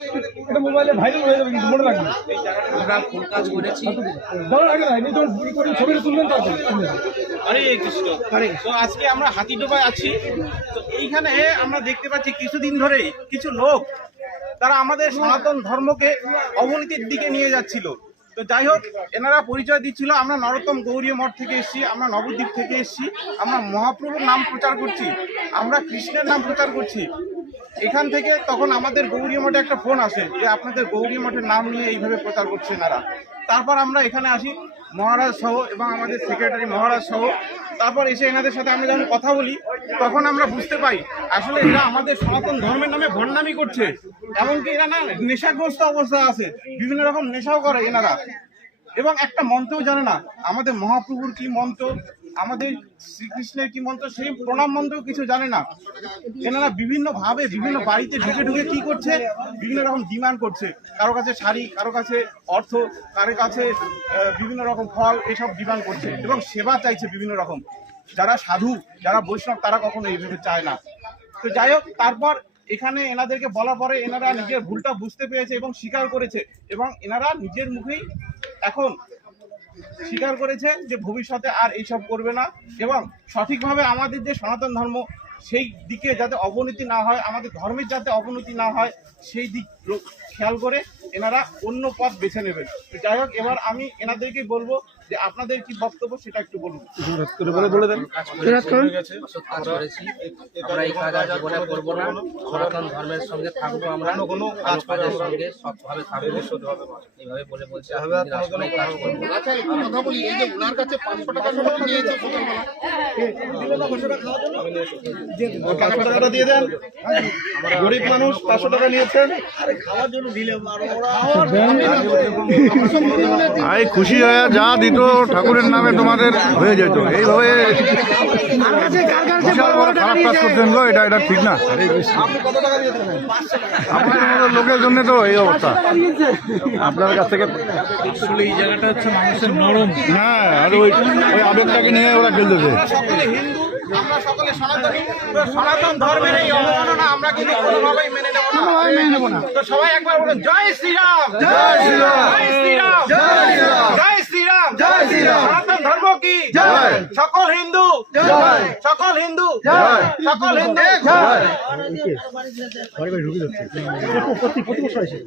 এটা মোবাইলে ভাইরাল হয়ে যাবে, কিন্তু মনে রাখবেন আমরা ফুল কাজ করেছি। বলার আগে না, এই তো ছবিটা তুলবেন তারপর। হরে কৃষ্ণ। তো আজকে আমরা হাতিডোবায় আছি। তো এইখানে আমরা দেখতে পাচ্ছি কিছুদিন ধরেই কিছু লোক তারা আমাদের সনাতন ধর্মকে অবনতির দিকে নিয়ে যাচ্ছিল। তো যাই হোক, এনারা পরিচয় দিচ্ছিল আমরা নরোত্তম গৌরীয় মঠ থেকে এসেছি, আমরা নবদ্বীপ থেকে এসেছি, আমরা মহাপ্রভুর নাম প্রচার করছি, আমরা কৃষ্ণের নাম প্রচার করছি। এখান থেকে তখন আমাদের গৌরীয় মঠে একটা ফোন আসে যে আপনাদের গৌরীয় মঠের নাম নিয়ে এইভাবে প্রচার করছে এনারা। তারপর আমরা এখানে আসি মহারাজ সহ এবং আমাদের সেক্রেটারি মহারাজ সহ। তারপর এসে এনাদের সাথে আমরা যখন কথা বলি তখন আমরা বুঝতে পাই আসলে এরা আমাদের সনাতন ধর্মের নামে ভণ্ডামি করছে। এমনকি এরা না নেশাগ্রস্ত অবস্থা আছে, বিভিন্ন রকম নেশাও করে এনারা, এবং একটা মন্ত্রও জানে না। আমাদের মহাপ্রভুর কি মন্ত্র, আমাদের শ্রীকৃষ্ণের কি মন্ত্র, সেই প্রণাম মন্ত্র কিছু জানে না। এনারা বিভিন্ন ভাবে বিভিন্ন বাড়িতে ঢুকে ঢুকে কি করছে, বিভিন্ন রকম ডিমান্ড করছে। কারো কাছে শাড়ি, কারো কাছে অর্থ, কারো কাছে বিভিন্ন রকম ফল, এসব ডিমান্ড করছে এবং সেবা চাইছে বিভিন্ন রকম। যারা সাধু, যারা বৈষ্ণব, তারা কখনো এইভাবে চায় না। তো যাই হোক, তারপর এখানে এনাদেরকে বলার পরে এনারা নিজের ভুলটা বুঝতে পেরেছে এবং স্বীকার করেছে, এবং এনারা নিজের মুখেই এখন স্বীকার করেছে যে ভবিষ্যতে আর এইসব করবে না, এবং সঠিকভাবে আমাদের যে সনাতন ধর্ম সেই দিকে যাতে অবনতি না হয়, আমাদের ধর্মের যাতে অবনতি না হয়, সেই দিক খেয়াল করে এনারা অন্য পথ বেছে নেবেন। যাই হোক, এবার আমি এনাদেরকে বলবো যে আপনাদের কি বক্তব্য সেটা একটু বলুন। বলে দেন। আমরা এই কাজ আর জীবনে করবো না, সনাতন ধর্মের সঙ্গে থাকবো, আমরা কোনো কাজের সঙ্গে সৎভাবে থাকবো, এইভাবে বলে বলছি আসলে কাজ করবো। কথা বলি, এই যে ওনার কাছে 500 টাকা নোট নিয়েছে সকালবেলা, 500 টাকাটা দিয়ে দেন। গরিব মানুষ 500 টাকা নিয়েছেন। আই খুশি হয়ে যা দিত ঠাকুরের নামে তোমাদের হয়ে যেত, এইভাবে বিশাল বড় খারাপ কাজ করছেন গো, এটা ঠিক না। আপনাদের মতো লোকের জন্য তো এই অবস্থা। আপনার কাছ থেকে আসলে এই জায়গাটা হচ্ছে মানুষের নরম। হ্যাঁ, আর ওই আবেগটাকে নিয়ে ওরা খেলতেছে। সকলে হিন্দু, আমরা সকলে সনাতনী। তো সনাতন ধর্মের এই অবমাননা আমরা কিন্তু কোনোভাবেই মেনে নেব না। তো সবাই একবার বলুন, জয় শ্রীরাম, জয় শ্রীরাম, জয় শ্রীরাম, জয় শ্রীরাম, জয় শ্রীরাম, জয় শ্রীরাম। সনাতন ধর্ম কি জয়, সকল হিন্দু জয়, সকল হিন্দু জয়, সকল হিন্দু জয়। প্রতি বছর আসে।